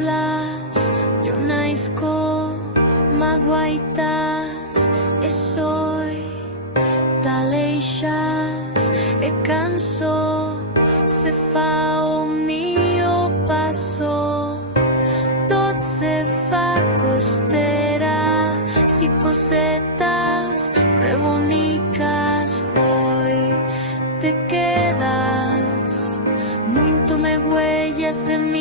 hablas, yo naisco, maguaitas, e soy, taleixas, e canso, se fa o mio passo, tot se fa costera, si cosetas, rebonicas foi, te quedas, muito me huellas en mi